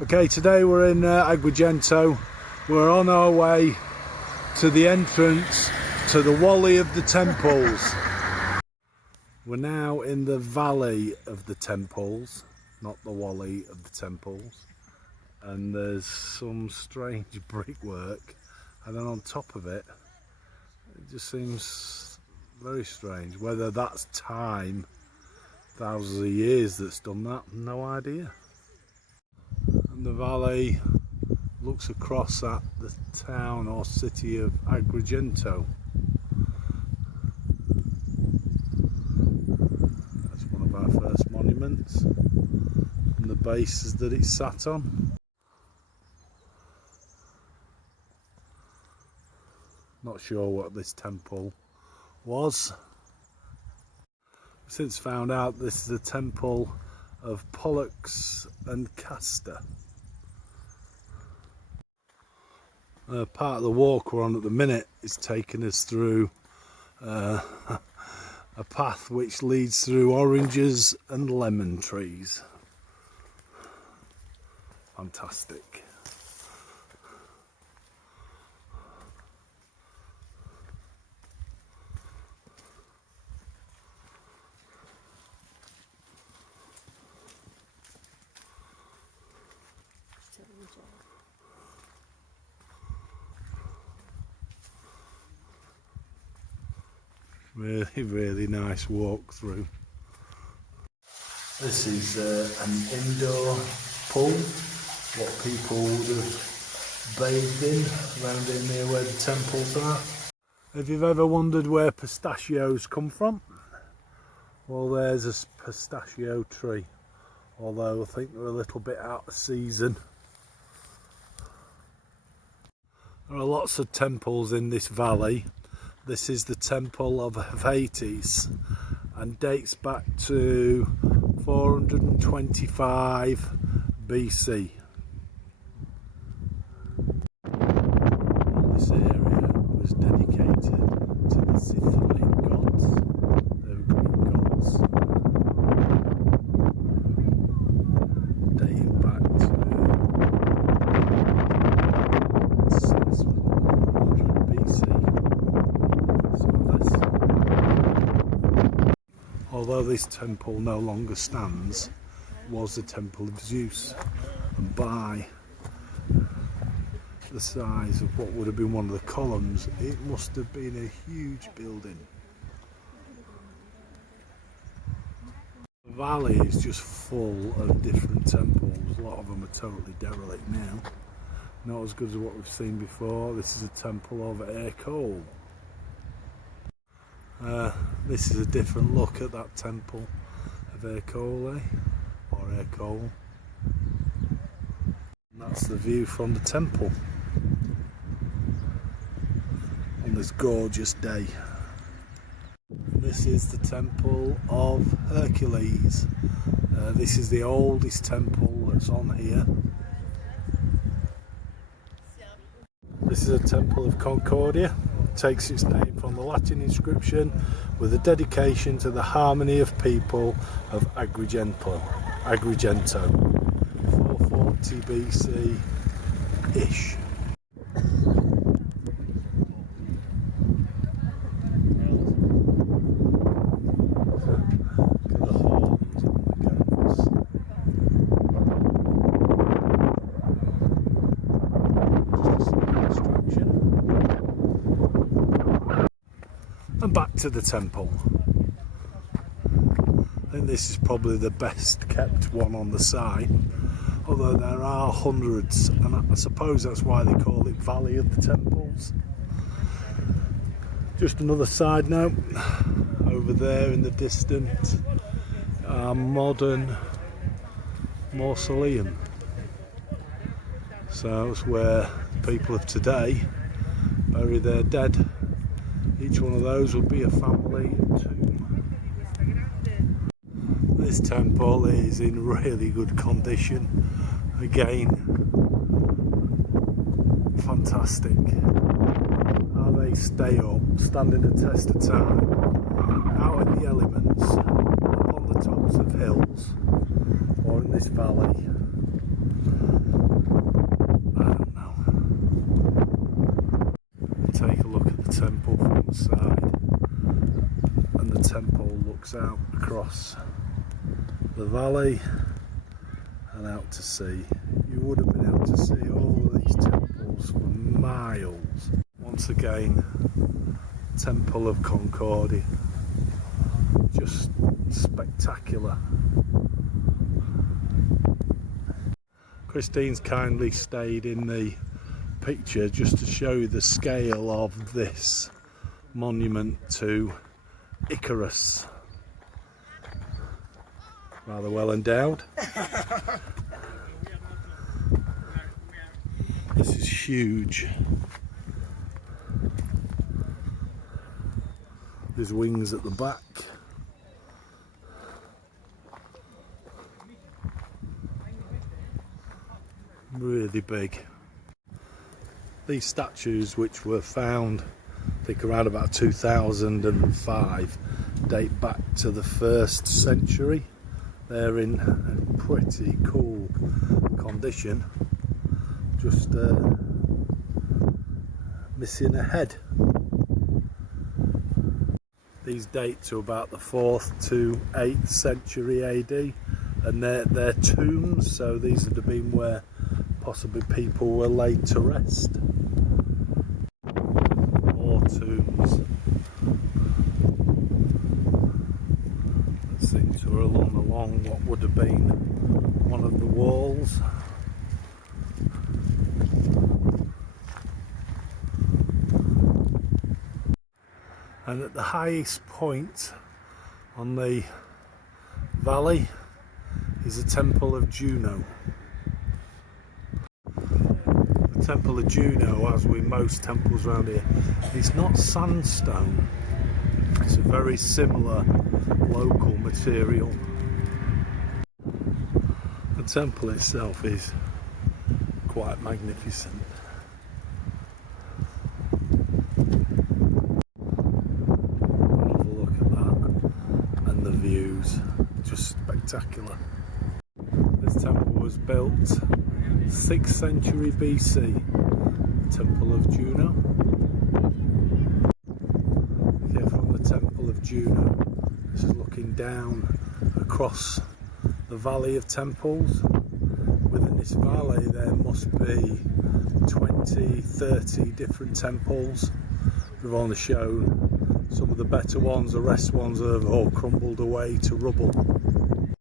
Okay, today we're in Agrigento. We're on our way to the entrance to the Wally of the Temples. We're now in the Valley of the Temples, not the Wally of the Temples. And there's some strange brickwork, and then on top of it, it just seems very strange. Whether that's time, thousands of years that's done that, no idea. And the valley looks across at the town or city of Agrigento. That's one of our first monuments, and the bases that it sat on. Not sure what this temple was. We've since found out this is a temple of Pollux and Castor. Part of the walk we're on at the minute is taking us through a path which leads through oranges and lemon trees. Fantastic. Really nice walk through. This is an indoor pool, what people would have bathed in around in near where the temples are. If you've ever wondered where pistachios come from, well, there's a pistachio tree, although I think they're a little bit out of season. There are lots of temples in this valley. This is the Temple of Hephaestus and dates back to 425 BC. This area was dedicated to the Scythian gods, the Greek gods, dating back to 600 BC. Although this temple no longer stands, it was the temple of Zeus, and by the size of what would have been one of the columns, it must have been a huge building. The valley is just full of different temples. A lot of them are totally derelict now, not as good as what we've seen before. This is a temple of Ercole. This is a different look at that temple of Ercole, or Ercole. And that's the view from the temple on this gorgeous day. And this is the temple of Hercules. This is the oldest temple that's on here. This is a temple of Concordia. It takes its name from the Latin inscription with a dedication to the harmony of people of Agrigento. 440 BC-ish. And back to the temple. I think this is probably the best kept one on the site, although there are hundreds, and I suppose that's why they call it Valley of the Temples. Just another side note, over there in the distance, our modern mausoleum. So it's where people of today bury their dead. Each one of those will be a family tomb. This temple is in really good condition. Again, fantastic. How they stay up, standing the test of time, out in the elements, up on the tops of hills, or in this valley. temple from the side, and the temple looks out across the valley and out to sea. You would have been able to see all of these temples for miles. Once again, Temple of Concordia, just spectacular. Christine's kindly stayed in the picture just to show you the scale of this monument to Icarus. Rather well endowed. This is huge. There's wings at the back. Really big. These statues, which were found, I think around about 2005, date back to the 1st century. They're in a pretty cool condition, just missing a head. These date to about the 4th to 8th century AD, and they're tombs, so these would have been where possibly people were laid to rest. More tombs. That seem to run along what would have been one of the walls. And at the highest point on the valley is the Temple of Juno. The Temple of Juno, as with most temples around here, is not sandstone. It's a very similar local material. The temple itself is quite magnificent. Have a look at that, and the views, just spectacular. This temple was built 6th century BC, the Temple of Juno. Here from the Temple of Juno, this is looking down across the Valley of Temples. Within this valley there must be 20, 30 different temples. We've only shown some of the better ones, the rest ones have all crumbled away to rubble.